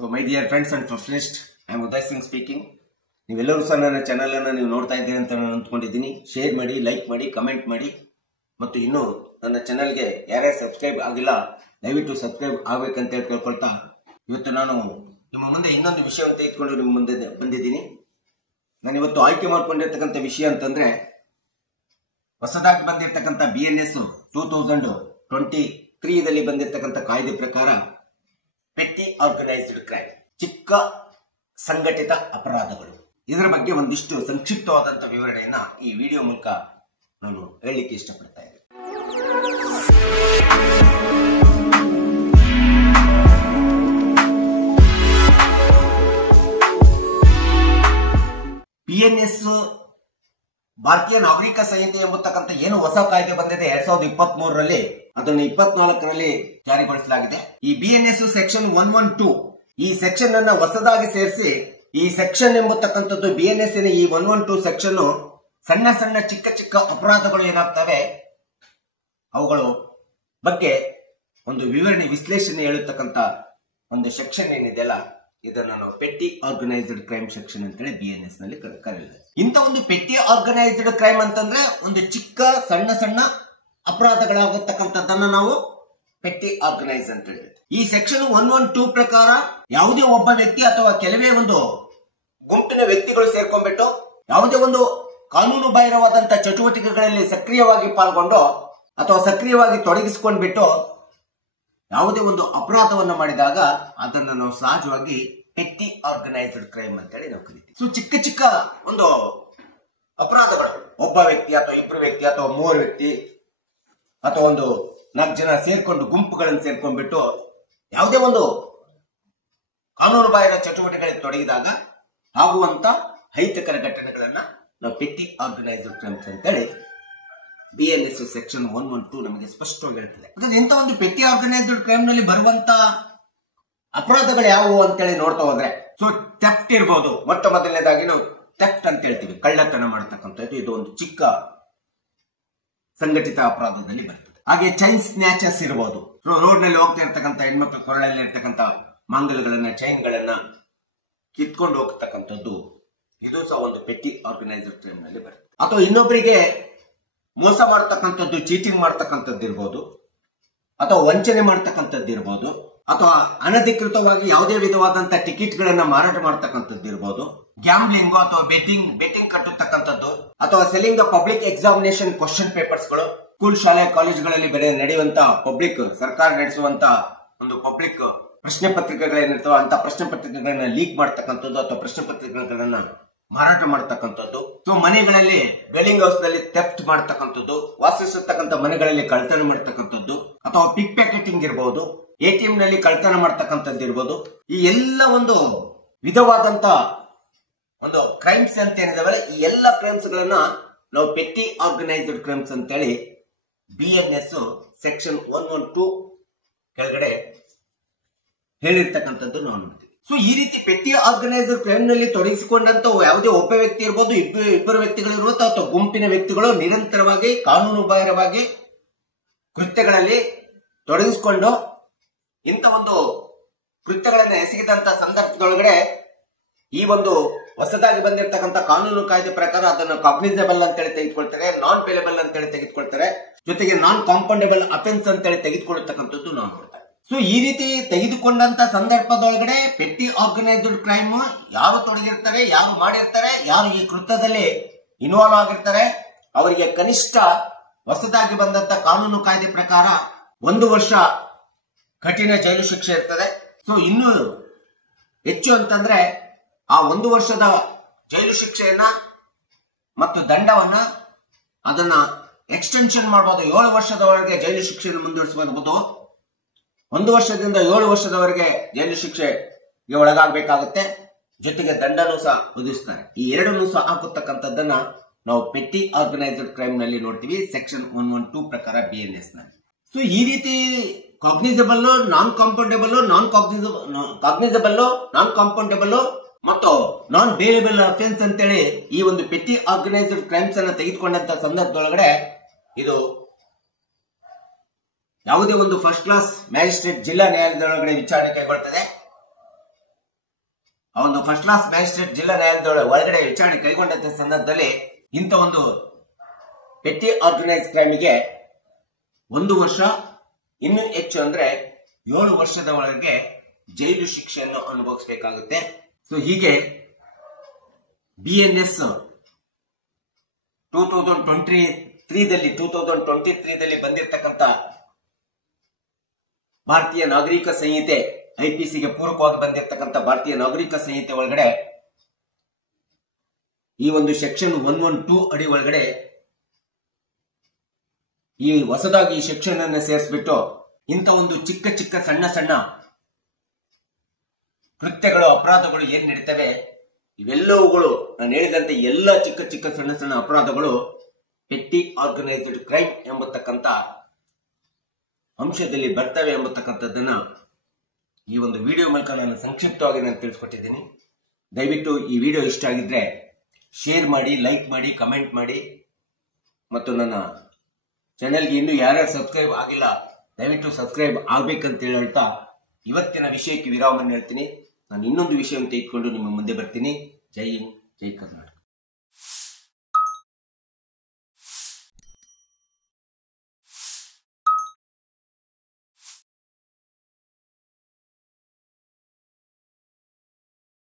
So my dear friends and professionals, I am Uday Singh speaking. ನೀವೆಲ್ಲರೂ ಸಹ ನನ್ನ channel ಅನ್ನು ನೀವು ನೋಡ್ತಾ ಇದ್ದೀರಿ ಅಂತ ನಾನು ಅಂದ್ಕೊಂಡಿದ್ದೀನಿ. ಶೇರ್ ಮಾಡಿ, ಲೈಕ್ ಮಾಡಿ, ಕಮೆಂಟ್ ಮಾಡಿ ಮತ್ತು ಇನ್ನು ನನ್ನ ಚಾನೆಲ್ಗೆ ಯಾರ್ಯಾರು ಸಬ್ಸ್ಕ್ರೈಬ್ ಆಗಿಲ್ಲ ದಯವಿಟ್ಟು ಸಬ್ಸ್ಕ್ರೈಬ್ ಆಗಬೇಕಂತ ಹೇಳಿ ಕೇಳ್ಕೊಳ್ತಾ ಇವತ್ತು ನಾನು ನಿಮ್ಮ ಮುಂದೆ ಇನ್ನೊಂದು ವಿಷಯವನ್ನು ತೆಗೆದುಕೊಂಡು ನಿಮ್ಮ ಮುಂದೆ ಬಂದಿದ್ದೀನಿ. ನಾನು ಇವತ್ತು ಆಯ್ಕೆ ಮಾಡಿಕೊಂಡಿರ್ತಕ್ಕಂಥ ವಿಷಯ ಅಂತಂದ್ರೆ ಹೊಸದಾಗಿ ಬಂದಿರತಕ್ಕಂಥ BNS 2023 ಬಂದಿರತಕ್ಕಂಥ ಕಾಯ್ದೆ ಪ್ರಕಾರ ಪೆಟ್ಟಿ ಆರ್ಗನೈಸ್ಡ್ ಕ್ರೈಮ್, ಚಿಕ್ಕ ಸಂಘಟಿತ ಅಪರಾಧಗಳು, ಇದರ ಬಗ್ಗೆ ಒಂದಿಷ್ಟು ಸಂಕ್ಷಿಪ್ತವಾದಂತಹ ವಿವರಣೆಯನ್ನ ಈ ವಿಡಿಯೋ ಮೂಲಕ ನಾನು ಹೇಳಲಿಕ್ಕೆ ಇಷ್ಟಪಡ್ತಾ ಇದ್ದೇನೆ. BNS ಭಾರತೀಯ ನಾಗರಿಕ ಸಂಹಿತೆ ಎಂಬತಕ್ಕಂಥ ಏನು ಹೊಸ ಕಾಯ್ದೆ ಬಂದಿದೆ 2023ರಲ್ಲಿ, ಅದನ್ನು 24ರಲ್ಲಿ ಜಾರಿಗೊಳಿಸಲಾಗಿದೆ. ಈ BNS ಸೆಕ್ಷನ್ 112 ಈ ಸೆಕ್ಷನ್ ಅನ್ನ ಹೊಸದಾಗಿ ಸೇರಿಸಿ ಈ ಸೆಕ್ಷನ್ ಎಂಬತಕ್ಕಂಥದ್ದು BNS ಈ 112 ಸೆಕ್ಷನ್ ಸಣ್ಣ ಸಣ್ಣ ಚಿಕ್ಕ ಚಿಕ್ಕ ಅಪರಾಧಗಳು ಏನಾಗ್ತವೆ ಅವುಗಳು ಬಗ್ಗೆ ಒಂದು ವಿವರಣೆ ವಿಶ್ಲೇಷಣೆ ಹೇಳತಕ್ಕಂಥ ಒಂದು ಸೆಕ್ಷನ್ ಏನಿದೆಯಲ್ಲ, ಇದನ್ನು ನಾವು ಪೆಟ್ಟಿ ಆರ್ಗನೈಸ್ಡ್ ಕ್ರೈಮ್ ಸೆಕ್ಷನ್ ಅಂತೇಳಿ BNS ನಲ್ಲಿ ಕರೆಯಲಾಗಿದೆ. ಇಂಥ ಒಂದು ಪೆಟ್ಟಿ ಆರ್ಗನೈಸ್ಡ್ ಕ್ರೈಮ್ ಅಂತಂದ್ರೆ ಒಂದು ಚಿಕ್ಕ ಸಣ್ಣ ಸಣ್ಣ ಅಪರಾಧಗಳಾಗತಕ್ಕಂಥದ್ದನ್ನ ನಾವು ಪೆಟ್ಟಿ ಆರ್ಗನೈಸ್ ಅಂತ ಹೇಳಿ. ಈ ಸೆಕ್ಷನ್ 112 ಪ್ರಕಾರ ಯಾವುದೇ ಒಬ್ಬ ವ್ಯಕ್ತಿ ಅಥವಾ ಕೆಲವೇ ಒಂದು ಗುಂಪಿನ ವ್ಯಕ್ತಿಗಳು ಸೇರ್ಕೊಂಡ್ಬಿಟ್ಟು ಯಾವುದೇ ಒಂದು ಕಾನೂನು ಬಾಹಿರವಾದಂತಹ ಚಟುವಟಿಕೆಗಳಲ್ಲಿ ಸಕ್ರಿಯವಾಗಿ ಪಾಲ್ಗೊಂಡು ಅಥವಾ ಸಕ್ರಿಯವಾಗಿ ತೊಡಗಿಸಿಕೊಂಡ್ಬಿಟ್ಟು ಯಾವುದೇ ಒಂದು ಅಪರಾಧವನ್ನು ಮಾಡಿದಾಗ ಅದನ್ನು ನಾವು ಸಹಜವಾಗಿ ಪೆಟ್ಟಿ ಆರ್ಗನೈಸ್ಡ್ ಕ್ರೈಮ್ ಅಂತೇಳಿ ನಾವು ಕರಿತೀವಿ. ಸೊ ಚಿಕ್ಕ ಚಿಕ್ಕ ಒಂದು ಅಪರಾಧಗಳು, ಒಬ್ಬ ವ್ಯಕ್ತಿ ಅಥವಾ ಇಬ್ಬರು ವ್ಯಕ್ತಿ ಅಥವಾ ಮೂವರು ವ್ಯಕ್ತಿ ಅಥವಾ ಒಂದು 4 ಜನ ಸೇರ್ಕೊಂಡು ಗುಂಪುಗಳನ್ನು ಸೇರ್ಕೊಂಡ್ಬಿಟ್ಟು ಯಾವುದೇ ಒಂದು ಕಾನೂನು ಬಾಹಿರ ಚಟುವಟಿಕೆಗಳಿಗೆ ತೊಡಗಿದಾಗ ಆಗುವಂತ ಅಹಿತಕರ ಘಟನೆಗಳನ್ನ ನಾವು ಪೆಟ್ಟಿ ಆರ್ಗನೈಸ್ಡ್ ಕ್ರೈಮ್ಸ್ ಅಂತೇಳಿ BNS ಸೆಕ್ಷನ್ 112 ನಮಗೆ ಸ್ಪಷ್ಟವಾಗಿ ಹೇಳ್ತದೆ. ಇಂಥ ಒಂದು ಪೆಟ್ಟಿ ಆರ್ಗನೈಸ್ಡ್ ಕ್ರೈಮ್ ನಲ್ಲಿ ಬರುವಂತ ಅಪರಾಧಗಳು ಯಾವುವು ಅಂತೇಳಿ ನೋಡ್ತಾ ಹೋದ್ರೆ, ಸೊ ಥೆಫ್ಟ್ ಇರ್ಬೋದು. ಮೊಟ್ಟ ಮೊದಲನೇದಾಗಿ ನಾವು ಥೆಫ್ಟ್ ಅಂತ ಹೇಳ್ತೀವಿ, ಕಳ್ಳತನ ಮಾಡತಕ್ಕಂಥದ್ದು. ಇದು ಒಂದು ಚಿಕ್ಕ ಸಂಘಟಿತ ಅಪರಾಧದಲ್ಲಿ ಬರ್ತದೆ. ಹಾಗೆ ಚೈನ್ ಸ್ನ್ಯಾಚರ್ಸ್ ಇರಬಹುದು. ರೋಡ್ ನಲ್ಲಿ ಹೋಗ್ತಾ ಇರ್ತಕ್ಕಂಥ ಹೆಣ್ಮಕ್ಳು ಕೊರಳಲ್ಲಿ ಇರ್ತಕ್ಕಂಥ ಮಾಂಗಲ್ಯಗಳನ್ನ, ಚೈನ್ಗಳನ್ನ ಕಿತ್ಕೊಂಡು ಹೋಗ್ತಕ್ಕಂಥದ್ದು, ಇದು ಸಹ ಒಂದು ಪೆಟ್ಟಿ ಆರ್ಗನೈಸ್ಡ್ ಕ್ರೈಮ್ ನಲ್ಲಿ ಬರ್ತದೆ. ಅಥವಾ ಇನ್ನೊಬ್ಬರಿಗೆ ಮೋಸ ಮಾಡ್ತಕ್ಕಂಥದ್ದು, ಚೀಟಿಂಗ್ ಮಾಡ್ತಕ್ಕಂಥದ್ದು ಇರ್ಬೋದು, ಅಥವಾ ವಂಚನೆ ಮಾಡ್ತಕ್ಕಂಥದ್ದು ಇರ್ಬೋದು, ಅಥವಾ ಅನಧಿಕೃತವಾಗಿ ಯಾವುದೇ ವಿಧವಾದಂತಹ ಟಿಕೆಟ್ ಗಳನ್ನ ಮಾರಾಟ ಮಾಡ್ತಕ್ಕಂಥದ್ದು ಇರ್ಬೋದು, ಗ್ಯಾಂಬ್ಲಿಂಗ್ ಅಥವಾ ಬೆಟ್ಟಿಂಗ್ ಕಟ್ಟತಕ್ಕಂಥದ್ದು, ಅಥವಾ selling the public examination question ಪೇಪರ್ಸ್ಗಳು, ಸ್ಕೂಲ್ ಶಾಲೆ ಕಾಲೇಜುಗಳಲ್ಲಿ ನಡೆಯುವಂತ ಪಬ್ಲಿಕ್, ಸರ್ಕಾರ ನಡೆಸುವಂತ ಒಂದು ಪಬ್ಲಿಕ್ ಪ್ರಶ್ನೆ ಪತ್ರಿಕೆಗಳೇನಿರ್ತವೆ ಅಂತ ಪ್ರಶ್ನೆ ಪತ್ರಿಕೆಗಳನ್ನ ಲೀಕ್ ಮಾಡ್ತಕ್ಕಂಥದ್ದು ಅಥವಾ ಪ್ರಶ್ನೆ ಪತ್ರಿಕೆಗಳನ್ನ ಮಾರಾಟ ಮಾಡ್ತಕ್ಕಂಥದ್ದು. ಸೊ ಮನೆಗಳಲ್ಲಿ ವೆಲ್ಲಿಂಗ್ ಹೌಸ್ ನಲ್ಲಿ ಥೆಫ್ಟ್ ಮಾಡ್ತಕ್ಕಂಥದ್ದು, ವಾಸಿಸತಕ್ಕಂಥ ಮನೆಗಳಲ್ಲಿ ಕಳ್ತನ ಮಾಡ್ತಕ್ಕಂಥದ್ದು, ಅಥವಾ ಪಿಕ್ ಪ್ಯಾಕೆಟಿಂಗ್ ಇರಬಹುದು, ATM ನಲ್ಲಿ ಕಳ್ತನ ಮಾಡ್ತಕ್ಕಂಥದ್ದು ಇರ್ಬೋದು. ಈ ಎಲ್ಲ ಒಂದು ವಿಧವಾದಂತ ಒಂದು ಕ್ರೈಮ್ಸ್ ಅಂತ ಏನಿದಾವಲ್ಲ, ಈ ಎಲ್ಲ ಕ್ರೈಮ್ಸ್ ಗಳನ್ನ ನಾವು ಪೆಟ್ಟಿ ಆರ್ಗನೈಸ್ಡ್ ಕ್ರೈಮ್ಸ್ ಅಂತೇಳಿ BNS ಸೆಕ್ಷನ್ 112 ಕೆಳಗಡೆ ಹೇಳಿರ್ತಕ್ಕಂಥದ್ದು ನಾವು ನೋಡ್ತೀವಿ. ಸೊ ಈ ರೀತಿ ಪೆಟ್ಟಿ ಆರ್ಗನೈಸ್ಡ್ ಕ್ರೈಮ್ ನಲ್ಲಿ ತೊಡಗಿಸಿಕೊಂಡಂತ ಯಾವುದೇ ಒಬ್ಬ ವ್ಯಕ್ತಿ ಇರ್ಬೋದು, ಇಬ್ಬರು ವ್ಯಕ್ತಿಗಳು ಇರ್ಬೋದು, ಅಥವಾ ಗುಂಪಿನ ವ್ಯಕ್ತಿಗಳು ನಿರಂತರವಾಗಿ ಕಾನೂನು ಬಾಹಿರವಾಗಿ ಕೃತ್ಯಗಳಲ್ಲಿ ತೊಡಗಿಸಿಕೊಂಡು ಇಂಥ ಒಂದು ಕೃತ್ಯಗಳನ್ನ ಎಸಗಿದಂತ ಸಂದರ್ಭದೊಳಗಡೆ ಈ ಒಂದು ಹೊಸದಾಗಿ ಬಂದಿರತಕ್ಕಂಥ ಕಾನೂನು ಕಾಯ್ದೆ ಪ್ರಕಾರ ಅದನ್ನು ಕಾಗ್ನಿಸಬಲ್ ಅಂತೇಳಿ ತೆಗೆದುಕೊಳ್ತಾರೆ, ನಾನ್ ಪೇಲೇಬಲ್ ಅಂತೇಳಿ ತೆಗೆದುಕೊಳ್ತಾರೆ, ಜೊತೆಗೆ ನಾನ್ ಕಾಂಪೌಂಡೇಬಲ್ ಅಫೆನ್ಸ್ ಅಂತೇಳಿ ತೆಗೆದುಕೊಳ್ಳತಕ್ಕಂಥದ್ದು ನಾವು ನೋಡ್ತಾರೆ. ಸೊ ಈ ರೀತಿ ತೆಗೆದುಕೊಂಡಂತ ಸಂದರ್ಭದೊಳಗಡೆ ಪೆಟ್ಟಿ ಆರ್ಗನೈಸ್ಡ್ ಕ್ರೈಮ್ ಯಾರು ತೊಡಗಿರ್ತಾರೆ, ಯಾರು ಮಾಡಿರ್ತಾರೆ, ಯಾರು ಈ ಕೃತ್ಯದಲ್ಲಿ ಇನ್ವಾಲ್ವ್ ಆಗಿರ್ತಾರೆ, ಅವರಿಗೆ ಕನಿಷ್ಠ ಹೊಸದಾಗಿ ಬಂದಂತ ಕಾನೂನು ಕಾಯ್ದೆ ಪ್ರಕಾರ 1 ವರ್ಷ ಕಠಿಣ ಜೈಲು ಶಿಕ್ಷೆ ಇರ್ತದೆ. ಸೊ ಇನ್ನೂ ಹೆಚ್ಚು ಅಂತಂದ್ರೆ ಆ 1 ವರ್ಷದ ಜೈಲು ಶಿಕ್ಷೆಯನ್ನ ಮತ್ತು ದಂಡವನ್ನ ಅದನ್ನ ಎಕ್ಸ್ಟೆನ್ಷನ್ ಮಾಡಬಹುದು. 7 ವರ್ಷದವರೆಗೆ ಜೈಲು ಶಿಕ್ಷೆಯನ್ನು ಮುಂದುವರಿಸಬಹುದು. 1 ವರ್ಷದಿಂದ 7 ವರ್ಷದವರೆಗೆ ಜೈಲು ಶಿಕ್ಷೆಗೆ ಒಳಗಾಗಬೇಕಾಗುತ್ತೆ. ಜೊತೆಗೆ ದಂಡನೂ ಸಹ ವಿಧಿಸ್ತಾರೆ. ಈ ಎರಡನ್ನೂ ಸಹ ಹಾಕತಕ್ಕಂಥದ್ದನ್ನ ನಾವು ಪೆಟ್ಟಿ ಆರ್ಗನೈಸ್ಡ್ ಕ್ರೈಮ್ ನಲ್ಲಿ ನೋಡ್ತೀವಿ ಸೆಕ್ಷನ್ 112 ಪ್ರಕಾರ BNS ನಲ್ಲಿ. ಸೊ ಈ ರೀತಿ ಕಾಗ್ನಿಸಬಲ್, ನಾನ್ ಕಾಂಪೌಂಡೇಬಲ್, ನಾನ್ ಕಾಂಪೌಂಡೇಬಲ್ ಮತ್ತು ನಾನ್ ಬೇಲೇಬಲ್ ಅಫೆನ್ಸ್ ಅಂತೇಳಿ ಈ ಒಂದು ಪೆಟ್ಟಿ ಆರ್ಗನೈಸ್ಡ್ ಕ್ರೈಮ್ಸ್ ಅನ್ನ ತೆಗೆದುಕೊಂಡಂತ ಸಂದರ್ಭದೊಳಗಡೆ ಇದು ಯಾವುದೇ ಒಂದು ಫಸ್ಟ್ ಕ್ಲಾಸ್ ಮ್ಯಾಜಿಸ್ಟ್ರೇಟ್ ಜಿಲ್ಲಾ ನ್ಯಾಯಾಲಯದೊಳಗಡೆ ವಿಚಾರಣೆ ಕೈಗೊಳ್ಳುತ್ತದೆ. ಆ ಒಂದು ಫಸ್ಟ್ ಕ್ಲಾಸ್ ಮ್ಯಾಜಿಸ್ಟ್ರೇಟ್ ಜಿಲ್ಲಾ ನ್ಯಾಯಾಲಯದ ಒಳಗಡೆ ವಿಚಾರಣೆ ಕೈಗೊಂಡಂತ ಸಂದರ್ಭದಲ್ಲಿ ಇಂಥ ಒಂದು ಪೆಟ್ಟಿ ಆರ್ಗನೈಸ್ ಕ್ರೈಮಿಗೆ 1 ವರ್ಷ ಇನ್ನೂ ಹೆಚ್ಚು ಅಂದ್ರೆ 7 ವರ್ಷದ ಒಳಗೆ ಜೈಲು ಶಿಕ್ಷೆಯನ್ನು ಅನುಭವಿಸಬೇಕಾಗುತ್ತೆ. ಸೊ ಹೀಗೆ BNS 2023ದಲ್ಲಿ ಬಂದಿರತಕ್ಕಂತ ಭಾರತೀಯ ನಾಗರಿಕ ಸಂಹಿತೆ IPCಗೆ ಪೂರಕವಾಗಿ ಬಂದಿರತಕ್ಕಂತ ಭಾರತೀಯ ನಾಗರಿಕ ಸಂಹಿತೆ ಒಳಗಡೆ ಈ ಒಂದು ಸೆಕ್ಷನ್ 112 ಅಡಿ ಒಳಗಡೆ ಈ ಹೊಸದಾಗಿ ಈ ಸೆಕ್ಷನ್ ಅನ್ನು ಸೇರಿಸ್ಬಿಟ್ಟು ಇಂಥ ಒಂದು ಚಿಕ್ಕ ಚಿಕ್ಕ ಸಣ್ಣ ಸಣ್ಣ ಕೃತ್ಯಗಳು ಅಪರಾಧಗಳು ಏನ್ ನಡೀತವೆ ಇವೆಲ್ಲವುಗಳು ನಾನು ಹೇಳಿದಂತೆ ಎಲ್ಲ ಚಿಕ್ಕ ಚಿಕ್ಕ ಸಣ್ಣ ಸಣ್ಣ ಅಪರಾಧಗಳು ಪೆಟ್ಟಿ ಆರ್ಗನೈಸ್ಡ್ ಕ್ರೈಮ್ ಎಂಬತಕ್ಕಂತ ಅಂಶದಲ್ಲಿ ಬರ್ತವೆ ಎಂಬತಕ್ಕಂಥದ್ದನ್ನ ಈ ಒಂದು ವಿಡಿಯೋ ಮೂಲಕ ನಾನು ಸಂಕ್ಷಿಪ್ತವಾಗಿ ನಾನು ತಿಳಿಸ್ಕೊಟ್ಟಿದ್ದೀನಿ. ದಯವಿಟ್ಟು ಈ ವಿಡಿಯೋ ಇಷ್ಟ ಆಗಿದ್ರೆ ಶೇರ್ ಮಾಡಿ, ಲೈಕ್ ಮಾಡಿ, ಕಮೆಂಟ್ ಮಾಡಿ ಮತ್ತು ನನ್ನ ಚಾನೆಲ್ಗೆ ಇನ್ನೂ ಯಾರ್ಯಾರು ಸಬ್ಸ್ಕ್ರೈಬ್ ಆಗಿಲ್ಲ ದಯವಿಟ್ಟು ಸಬ್ಸ್ಕ್ರೈಬ್ ಆಗ್ಬೇಕಂತ ಹೇಳ್ತಾ ಇವತ್ತಿನ ವಿಷಯಕ್ಕೆ ವಿರಾಮವನ್ನು ಹೇಳ್ತೀನಿ. ನಾನು ಇನ್ನೊಂದು ವಿಷಯವನ್ನು ತೆಗೆದುಕೊಂಡು ನಿಮ್ಮ ಮುಂದೆ ಬರ್ತೀನಿ. ಜೈ ಹಿಂದ್, ಜೈ ಕರ್ನಾಟಕ.